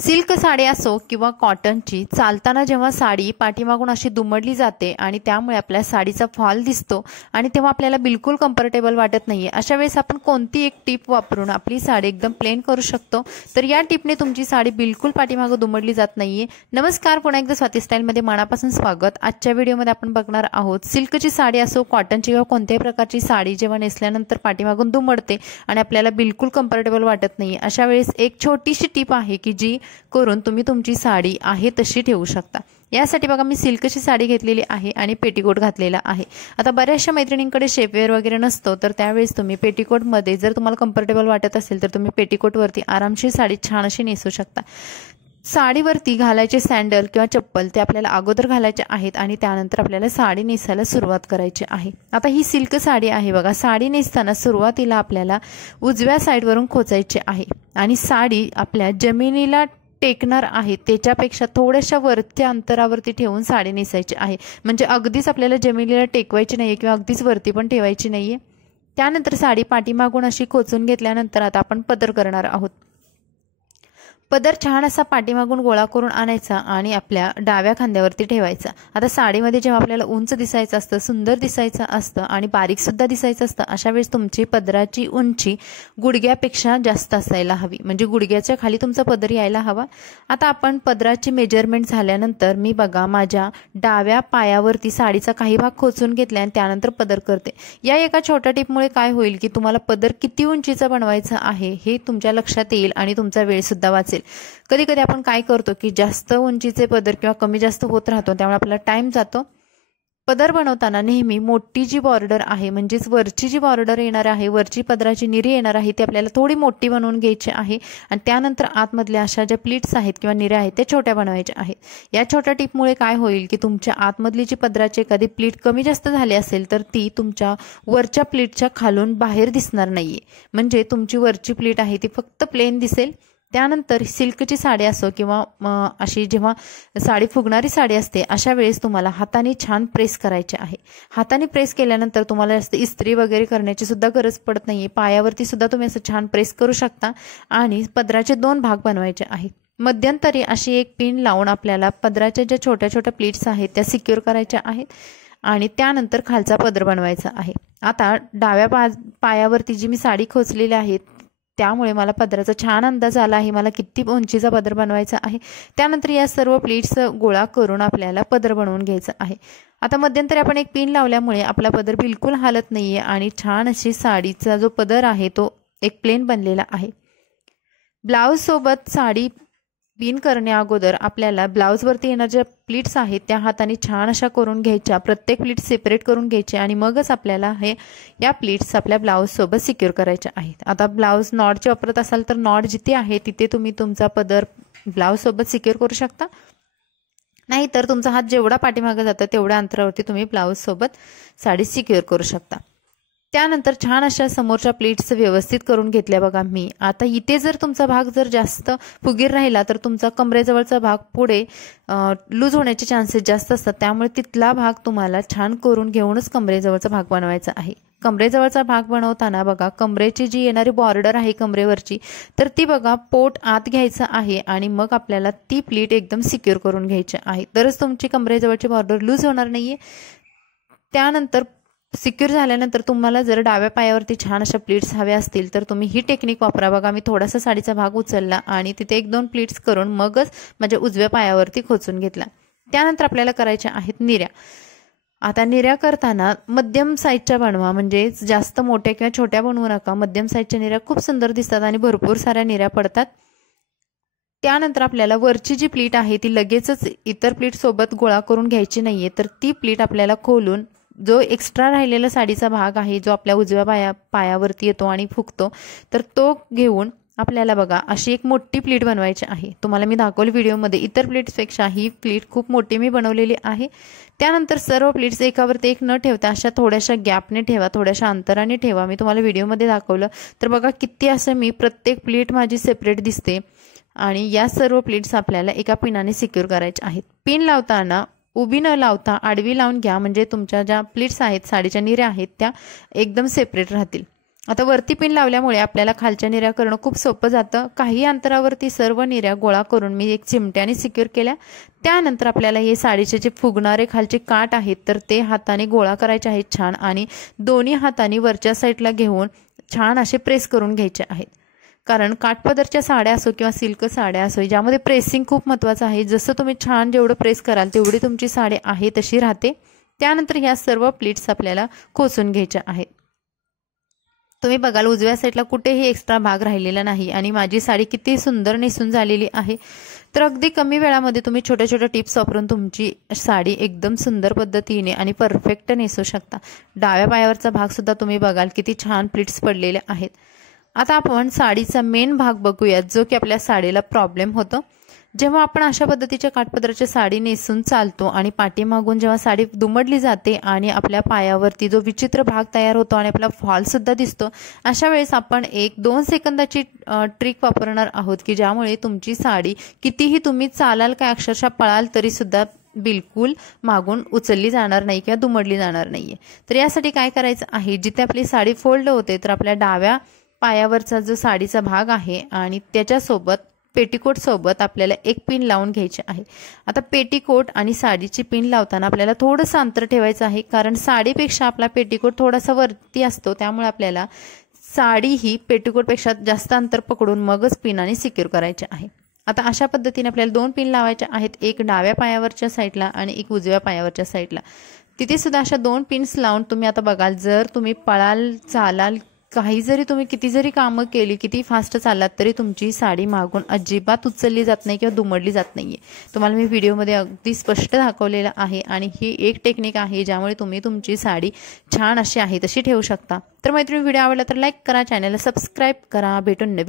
Silk sari असो किंवा कॉटनची, चालताना जेव्हा साडी पाठीमागून अशी दुमडली जाते आणि त्यामुळे आपल्या साडीचा फॉल दिसतो आणि तेव्हा आपल्याला बिलकुल कम्फर्टेबल वाटत नाहीये, अशा वेळेस आपण कोणती एक टिप वापरून आपली साडी एकदम प्लेन करू शकतो. तर या टिपने तुमची साडी बिलकुल पाठीमागं दुमडली जात नाहीये. नमस्कार, पुन्हा एकदा स्वाती स्टाईलमध्ये मनापासून स्वागत. आजच्या व्हिडिओमध्ये आपण बघणार आहोत सिल्कची साडी असो, कॉटनची किंवा कोणत्याही प्रकारची साडी जेव्हा नेसल्यानंतर पाठीमागून दुमडते आणि आपल्याला बिलकुल कम्फर्टेबल वाटत नाहीये, अशा वेळेस एक छोटीशी टिप आहे की जी करून तुम्ही तुमची साडी आहे तशी ठेवू शकता. यासाठी बघा, मी सिल्कची साडी घेतलेली आहे आणि पेटीकोट घातलेला आहे. आता बऱ्याचशा मैत्रिणींकडे शेपवेअर वगैरे नसतो, तर त्यावेळेस तुम्ही पेटीकोटमध्ये जर तुम्हाला कम्फर्टेबल वाटत असेल तर तुम्ही पेटीकोटवरती आरामशीर साडी छान अशी नेसू शकता. साडीवरती घालायचे सँडल किंवा चप्पल ते आपल्याला अगोदर घालायचे आहेत आणि त्यानंतर आपल्याला साडी नेसायला सुरुवात करायची आहे. आता ही सिल्क साडी आहे बघा, साडी नेसताना सुरुवातीला आपल्याला उजव्या साईडवरून खोचायची आहे आणि साडी आपल्या जमिनीला टेकणार आहे त्याच्यापेक्षा थोड्याशा वरच्या अंतरावरती ठेवून साडी नेसायची आहे. म्हणजे अगदीच आपल्याला जमिनीला टेकवायची नाहीये किंवा अगदीच वरती पण ठेवायची नाहीये. त्यानंतर साडी पाठीमागून अशी खोचून घेतल्यानंतर आता आपण पदर करणार आहोत. पदर छान असा पाठीमागून गोळा करून आणायचा आणि आपल्या डाव्या खांद्यावरती ठेवायचा. आता साडीमध्ये जेव्हा आपल्याला उंच दिसायचं असतं, सुंदर दिसायचं असतं आणि बारीक सुद्धा दिसायचं असतं, अशा वेळेस तुमची पदराची उंची गुडघ्यापेक्षा जास्त असायला हवी, म्हणजे गुडघ्याच्या खाली तुमचा पदर यायला हवा. आता आपण पदराची मेजरमेंट झाल्यानंतर मी बघा माझ्या डाव्या पायावरती साडीचा काही भाग खोचून घेतला आणि त्यानंतर पदर करते. या एका छोट्या टिपमुळे काय होईल की तुम्हाला पदर किती उंचीचा बनवायचा आहे हे तुमच्या लक्षात येईल आणि तुमचा वेळ सुद्धा वाचेल. कधी कधी आपण काय करतो की जास्त उंचीचे पदर किंवा कमी जास्त होत राहतो, त्यामुळे आपला टाइम जातो. पदर बनवताना नेहमी मोठी जी बॉर्डर आहे, म्हणजेच वरची जी बॉर्डर येणार आहे, वरची पदराची निरी येणार आहे, ती आपल्याला थोडी मोठी बनवून घ्यायची आहे आणि त्यानंतर आतमधल्या अशा ज्या प्लीट्स आहेत किंवा निऱ्या आहेत त्या छोट्या बनवायच्या आहेत. या छोट्या टिपमुळे काय होईल की तुमच्या आतमधली जी पदराची एखादी प्लीट कमी जास्त झाली असेल तर ती तुमच्या वरच्या प्लीटच्या खालून बाहेर दिसणार नाहीये, म्हणजे तुमची वरची प्लीट आहे ती फक्त प्लेन दिसेल. त्यानंतर सिल्कची साडी असो किंवा अशी जेव्हा साडी फुगणारी साडी असते, अशा वेळेस तुम्हाला हाताने छान प्रेस करायचे आहे. हाताने प्रेस केल्यानंतर तुम्हाला जास्त इस्त्री वगैरे करण्याची सुद्धा गरज पडत नाहीये. पायावरती सुद्धा तुम्ही असं छान प्रेस करू शकता आणि पदराचे 2 भाग बनवायचे आहेत. मध्यंतरी अशी एक पिन लावून आपल्याला पदराच्या ज्या छोट्या छोट्या प्लीट्स आहेत त्या सिक्युअर करायच्या आहेत आणि त्यानंतर खालचा पदर बनवायचा आहे. आता डाव्या पायावरती जी मी साडी खोचलेली आहे त्यामुळे मला पदराचा छान अंदाज आला आहे मला किती उंचीचा पदर बनवायचा आहे. त्यानंतर या सर्व प्लीट्स गोळा करून आपल्याला पदर बनवून घ्यायचा आहे. आता मध्यंतरी आपण एक पिन लावल्यामुळे आपला पदर बिलकुल हालत नाहीये आणि छान अशी साडीचा जो पदर आहे तो एक प्लेन बनलेला आहे. ब्लाउज सोबत साडी पिन करण्या अगोदर आपल्याला ब्लाउजवरती येणाऱ्या ज्या प्लीट्स आहेत त्या हाताने छान अशा करून घ्यायच्या, प्रत्येक प्लीट सेपरेट करून घ्यायचे आणि मगच आपल्याला या प्लीट्स आपल्या ब्लाउज सोबत सिक्युअर करायच्या आहेत. आता ब्लाउज नॉटचे वापरत असाल तर नॉट जिथे आहे तिथे तुम्ही तुमचा पदर ब्लाउज सोबत सिक्युअर करू शकता, नाहीतर तुमचा हात जेवढा पाठीमागे जातो तेवढ्या अंतरावरती तुम्ही ब्लाउज सोबत साडी सिक्युअर करू शकता. त्यानंतर छान अशा समोरच्या प्लीट्स व्यवस्थित करून घेतल्या बघा मी. आता इथे जर तुमचा भाग जर जास्त फुगीर राहिला तर तुमचा कमरेजवळचा भाग पुढे लूज होण्याचे चान्सेस जास्त असतात, त्यामुळे तिथला भाग तुम्हाला छान करून घेऊनच कमरेजवळचा भाग बनवायचा आहे. कमरेजवळचा भाग बनवताना बघा कमरेची जी येणारी बॉर्डर आहे कमरेवरची, तर ती बघा पोट आत घ्यायचं आहे आणि मग आपल्याला ती प्लीट एकदम सिक्युअर करून घ्यायची आहे, तरच तुमची कमरेजवळची बॉर्डर लूज होणार नाहीये. त्यानंतर सिक्युअर झाल्यानंतर तुम्हाला जर डाव्या पायावरती छान अशा प्लीट्स हव्या असतील तर तुम्ही ही टेक्निक वापरा. बघा मी थोडासा साडीचा भाग उचलला आणि तिथे 1-2 प्लीट्स करून मगच माझ्या उजव्या पायावरती खोचून घेतला. त्यानंतर आपल्याला करायच्या आहेत निऱ्या. आता निऱ्या करताना मध्यम साईजच्या बनवा, म्हणजे जास्त मोठ्या किंवा छोट्या बनवू नका. मध्यम साईजच्या निऱ्या खूप सुंदर दिसतात आणि भरपूर साऱ्या निऱ्या पडतात. त्यानंतर आपल्याला वरची जी प्लीट आहे ती लगेचच इतर प्लीट सोबत गोळा करून घ्यायची नाहीये, तर ती प्लीट आपल्याला खोलून जो एक्स्ट्रा राहिलेला साडीचा भाग आहे जो आपल्या उजव्या पायावरती येतो आणि फुगतो, तर तो घेऊन आपल्याला बघा अशी एक मोठी प्लीट बनवायची आहे. तुम्हाला मी दाखवली व्हिडिओमध्ये, इतर प्लीट्सपेक्षा ही प्लीट खूप मोठी मी बनवलेली आहे. त्यानंतर सर्व प्लीट्स एकावरती एक न ठेवता अशा थोड्याशा गॅपने ठेवा, थोड्याशा अंतराने ठेवा. मी तुम्हाला व्हिडिओमध्ये दाखवलं तर बघा किती असं मी प्रत्येक प्लीट माझी सेपरेट दिसते आणि या सर्व प्लीट्स आपल्याला एका पिनाने सिक्युअर करायच्या आहेत. पिन लावताना उभी न लावता आडवी लावून घ्या, म्हणजे तुमच्या ज्या प्लीट्स आहेत साडीच्या निऱ्या आहेत त्या एकदम सेपरेट राहतील. आता वरती पिन लावल्यामुळे आपल्याला खालच्या निऱ्या करणं खूप सोपं जातं। काही अंतरावरती सर्व निऱ्या गोळा करून मी एक चिमट्याने सिक्युअर केल्या। त्यानंतर आपल्याला हे साडीचे जे फुगणारे खालचे काठ आहेत तर ते हाताने गोळा करायचे आहेत छान, आणि दोन्ही हाताने वरच्या साईडला घेऊन छान असे प्रेस करून घ्यायचे आहेत। कारण काठपदरच्या साड्या असो किंवा सिल्क साड्या असो ज्यामध्ये प्रेसिंग खूप महत्त्वाचं आहे। जसं तुम्ही छान जेवढं प्रेस कराल तेवढी तुमची साडी आहे तशी राहते। त्यानंतर ह्या सर्व प्लीट्स आपल्याला खोचून घ्यायच्या आहेत। तुम्ही बघाल उजव्या साईडला कुठेही एक्स्ट्रा भाग राहिलेला नाही आणि माझी साडी किती सुंदर नेसून झालेली आहे। तर अगदी कमी वेळामध्ये तुम्ही छोट्या छोट्या टिप्स वापरून तुमची साडी एकदम सुंदर पद्धतीने आणि परफेक्ट नेसू शकता। डाव्या पायावरचा भाग सुद्धा तुम्ही बघाल किती छान प्लीट्स पडलेले आहेत। आता आपण साडीचा मेन भाग बघूयात जो की आपल्या साडीला प्रॉब्लेम होतो। जेव्हा आपण अशा पद्धतीच्या काठपदराची साडी नेसून चालतो आणि पाठीमागून जेव्हा साडी दुमडली जाते आणि आपल्या पायावरती जो विचित्र भाग तयार होतो आणि आपला फॉल सुद्धा दिसतो, अशा वेळेस आपण 1-2 सेकंदाची ट्रिक वापरणार आहोत की ज्यामुळे तुमची साडी कितीही तुम्ही चालाल काय अक्षरशः पळाल तरी सुद्धा बिलकुल मागून उचलली जाणार नाही किंवा दुमडली जाणार नाहीये। तर यासाठी काय करायचं आहे, जिथे आपली साडी फोल्ड होते तर आपल्या डाव्या पायावरचा जो साडीचा भाग आहे आणि त्याच्यासोबत पेटीकोट सोबत आपल्याला एक पिन लावून घ्यायची आहे। आता पेटीकोट आणि साडीची पिन लावताना आपल्याला थोडंसं अंतर ठेवायचं आहे, कारण साडीपेक्षा आपला पेटीकोट थोडासा वरती असतो, त्यामुळे आपल्याला साडी ही पेटीकोटपेक्षा जास्त अंतर पकडून मगच पिनाने सिक्युअर करायचे आहे। आता अशा पद्धतीने आपल्याला 2 पिन लावायच्या आहेत, एक डाव्या पायावरच्या साईडला आणि एक उजव्या पायावरच्या साईडला। तिथे सुद्धा अशा 2 पिन्स लावून तुम्ही आता बघाल जर तुम्ही पळाल चालाल काही जरी तुम्ही किती जरी कामं केली किती फास्ट चाललात तरी तुमची साडी मागून अजिबात उचलली जात नाही किंवा दुमडली जात नाहीये। तुम्हाला मी व्हिडिओमध्ये अगदी स्पष्ट दाखवलेलं आहे आणि ही एक टेक्निक आहे ज्यामुळे तुम्ही तुमची साडी छान अशी आहे तशी ठेवू शकता। तर मैत्रिणी व्हिडिओ आवडला तर लाईक करा, चॅनलला सबस्क्राईब करा। भेटून नवीन